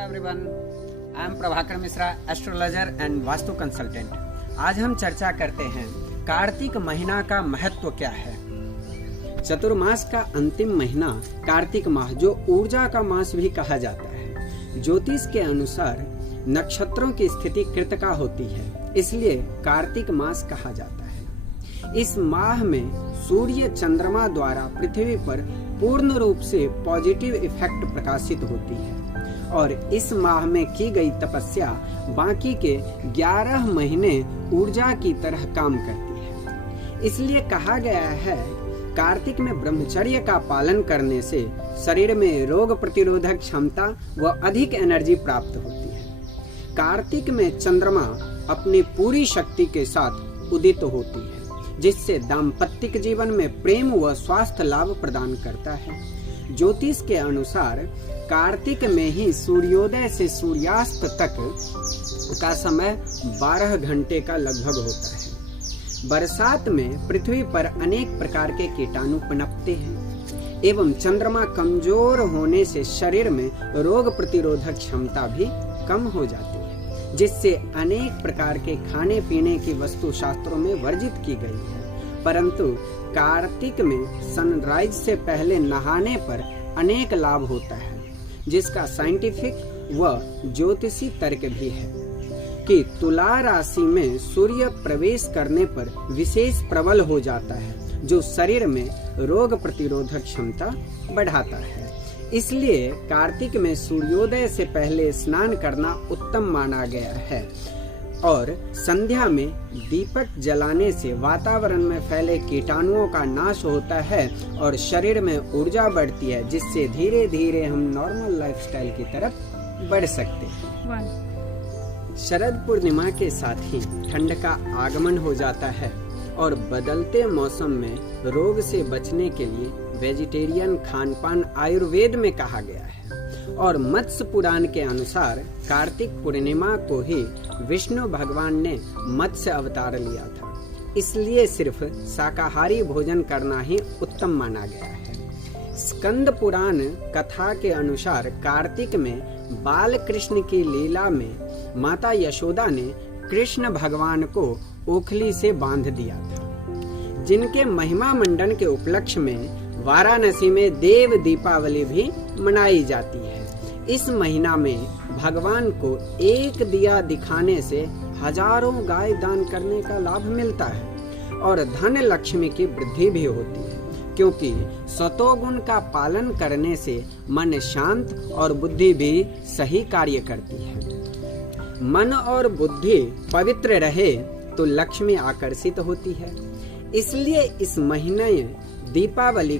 Everyone, I am Prabhakar Mishra, astrologer and vastu consultant. आज हम चर्चा करते हैं कार्तिक महीना का महत्व क्या है। चतुर्मास का अंतिम महीना कार्तिक माह, जो ऊर्जा का मास भी कहा जाता है, ज्योतिष के अनुसार नक्षत्रों की स्थिति कृतिका होती है, इसलिए कार्तिक मास कहा जाता है। इस माह में सूर्य चंद्रमा द्वारा पृथ्वी पर पूर्ण रूप से पॉजिटिव इफेक्ट प्रकाशित होती है और इस माह में की गई तपस्या बाकी के 11 महीने ऊर्जा की तरह काम करती है। इसलिए कहा गया है कार्तिक में ब्रह्मचर्य का पालन करने से शरीर में रोग प्रतिरोधक क्षमता व अधिक एनर्जी प्राप्त होती है। कार्तिक में चंद्रमा अपनी पूरी शक्ति के साथ उदित होती है, जिससे दाम्पत्य जीवन में प्रेम व स्वास्थ्य लाभ प्रदान करता है। ज्योतिष के अनुसार कार्तिक में ही सूर्योदय से सूर्यास्त तक का समय 12 घंटे का लगभग होता है। बरसात में पृथ्वी पर अनेक प्रकार के कीटाणु पनपते हैं एवं चंद्रमा कमजोर होने से शरीर में रोग प्रतिरोधक क्षमता भी कम हो जाती है, जिससे अनेक प्रकार के खाने पीने की वस्तु शास्त्रों में वर्जित की गई है। परंतु कार्तिक में सनराइज से पहले नहाने पर अनेक लाभ होता है, जिसका साइंटिफिक व ज्योतिषी तर्क भी है कि तुला राशि में सूर्य प्रवेश करने पर विशेष प्रबल हो जाता है, जो शरीर में रोग प्रतिरोधक क्षमता बढ़ाता है। इसलिए कार्तिक में सूर्योदय से पहले स्नान करना उत्तम माना गया है और संध्या में दीपक जलाने से वातावरण में फैले कीटाणुओं का नाश होता है और शरीर में ऊर्जा बढ़ती है, जिससे धीरे धीरे हम नॉर्मल लाइफस्टाइल की तरफ बढ़ सकते हैं। शरद पूर्णिमा के साथ ही ठंड का आगमन हो जाता है और बदलते मौसम में रोग से बचने के लिए वेजिटेरियन खान पान आयुर्वेद में कहा गया है और मत्स्य पुराण के अनुसार कार्तिक पूर्णिमा को ही विष्णु भगवान ने मत्स्य अवतार लिया था, इसलिए सिर्फ शाकाहारी भोजन करना ही उत्तम माना गया है। स्कंद पुराण कथा के अनुसार कार्तिक में बाल कृष्ण की लीला में माता यशोदा ने कृष्ण भगवान को ओखली से बांध दिया था, जिनके महिमा मंडन के उपलक्ष्य में वाराणसी में देव दीपावली भी मनाई जाती है। इस महीना में भगवान को एक दिया दिखाने से हजारों गाय दान करने का लाभ मिलता है और धन लक्ष्मी की वृद्धि भी होती है, क्योंकि सतोगुण का पालन करने से मन शांत और बुद्धि भी सही कार्य करती है। मन और बुद्धि पवित्र रहे तो लक्ष्मी आकर्षित होती है। इसलिए इस महीने दीपावली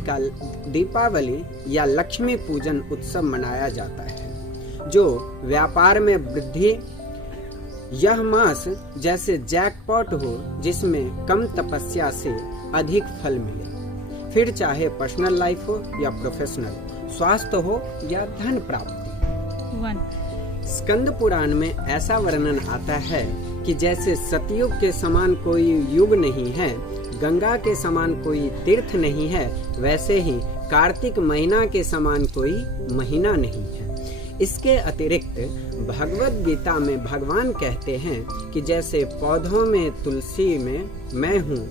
या लक्ष्मी पूजन उत्सव मनाया जाता है, जो व्यापार में वृद्धि। यह मास जैसे जैकपॉट हो, जिसमें कम तपस्या से अधिक फल मिले, फिर चाहे पर्सनल लाइफ हो या प्रोफेशनल, स्वास्थ्य हो या धन प्राप्ति। स्कंद पुराण में ऐसा वर्णन आता है कि जैसे सतयुग के समान कोई युग नहीं है, गंगा के समान कोई तीर्थ नहीं है, वैसे ही कार्तिक महीना के समान कोई महीना नहीं है। इसके अतिरिक्त भगवद गीता में भगवान कहते हैं कि जैसे पौधों में तुलसी में मैं हूँ,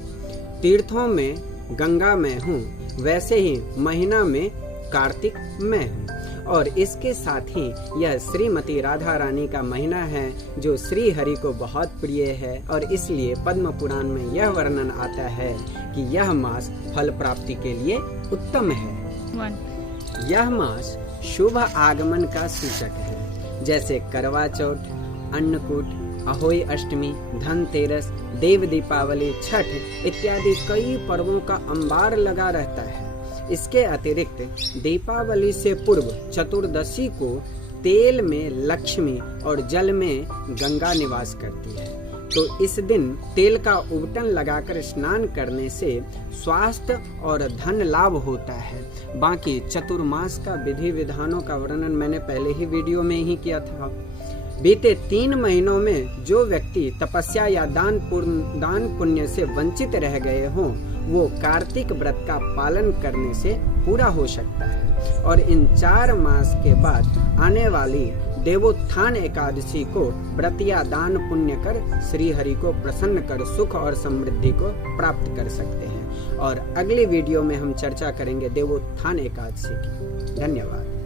तीर्थों में गंगा मैं हूँ, वैसे ही महीना में कार्तिक मैं हूँ। और इसके साथ ही यह श्रीमती राधा रानी का महीना है, जो श्री हरि को बहुत प्रिय है और इसलिए पद्म पुराण में यह वर्णन आता है कि यह मास फल प्राप्ति के लिए उत्तम है। यह मास शुभ आगमन का सूचक है, जैसे करवा चौथ, अन्नकूट, अहोई अष्टमी, धनतेरस, देव दीपावली, छठ इत्यादि कई पर्वों का अंबार लगा रहता है। इसके अतिरिक्त दीपावली से पूर्व चतुर्दशी को तेल में लक्ष्मी और जल में गंगा निवास करती है, तो इस दिन तेल का उबटन लगाकर स्नान करने से स्वास्थ्य और धन लाभ होता है। बाकी चतुर्मास का विधि विधानों का वर्णन मैंने पहले ही वीडियो में ही किया था। बीते 3 महीनों में जो व्यक्ति तपस्या या दान पुण्य से वंचित रह गए हों, वो कार्तिक व्रत का पालन करने से पूरा हो सकता है। और इन 4 मास के बाद आने वाली देवोत्थान एकादशी को व्रतिया दान पुण्य कर श्री हरि को प्रसन्न कर सुख और समृद्धि को प्राप्त कर सकते हैं। और अगली वीडियो में हम चर्चा करेंगे देवोत्थान एकादशी की। धन्यवाद।